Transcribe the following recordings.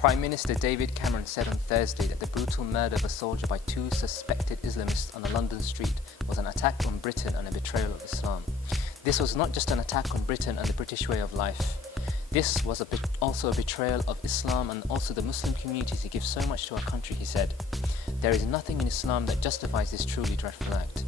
Prime Minister David Cameron said on Thursday that the brutal murder of a soldier by two suspected Islamists on a London street was an attack on Britain and a betrayal of Islam. This was not just an attack on Britain and the British way of life. This was also a betrayal of Islam and also the Muslim communities who give so much to our country, he said. There is nothing in Islam that justifies this truly dreadful act.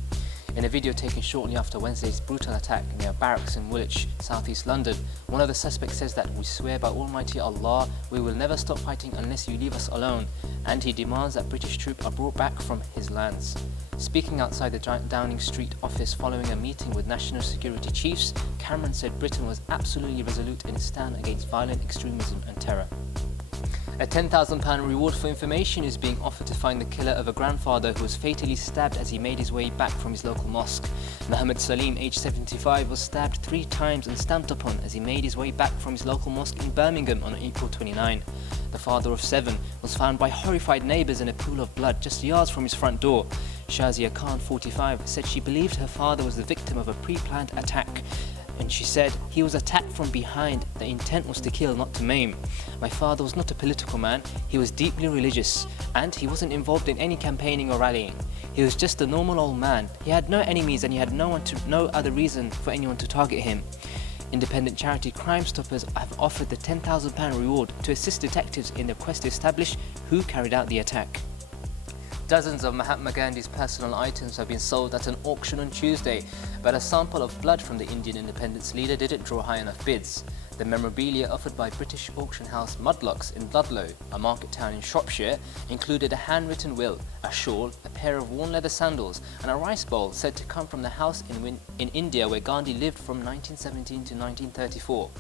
In a video taken shortly after Wednesday's brutal attack near barracks in Woolwich, southeast London, one of the suspects says that we swear by Almighty Allah, we will never stop fighting unless you leave us alone, and he demands that British troops are brought back from his lands. Speaking outside the Downing Street office following a meeting with national security chiefs, Cameron said Britain was absolutely resolute in its stand against violent extremism and terror. A £10,000 reward for information is being offered to find the killer of a grandfather who was fatally stabbed as he made his way back from his local mosque. Mohammed Salim, aged 75, was stabbed 3 times and stamped upon as he made his way back from his local mosque in Birmingham on April 29. The father of 7 was found by horrified neighbours in a pool of blood just yards from his front door. Shazia Khan, 45, said she believed her father was the victim of a pre-planned attack. And she said, he was attacked from behind. The intent was to kill, not to maim. My father was not a political man. He was deeply religious and he wasn't involved in any campaigning or rallying. He was just a normal old man. He had no enemies and he had no other reason for anyone to target him. Independent charity Crime Stoppers have offered the £10,000 reward to assist detectives in their quest to establish who carried out the attack. Dozens of Mahatma Gandhi's personal items have been sold at an auction on Tuesday, but a sample of blood from the Indian independence leader didn't draw high enough bids. The memorabilia offered by British auction house Mudlocks in Ludlow, a market town in Shropshire, included a handwritten will, a shawl, a pair of worn leather sandals and a rice bowl said to come from the house in India where Gandhi lived from 1917 to 1934.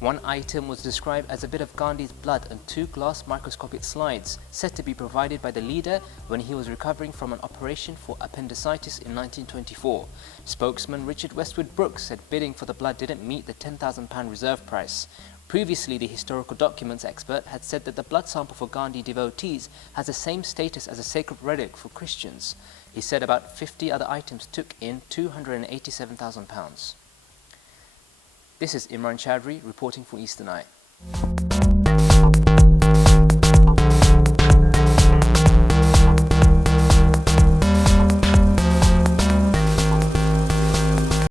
One item was described as a bit of Gandhi's blood and 2 glass microscopic slides, said to be provided by the leader when he was recovering from an operation for appendicitis in 1924. Spokesman Richard Westwood Brooks said bidding for the blood didn't meet the £10,000 reserve price. Previously, the historical documents expert had said that the blood sample for Gandhi devotees has the same status as a sacred relic for Christians. He said about 50 other items took in £287,000. This is Imran Chowdhury reporting for Eastern Eye.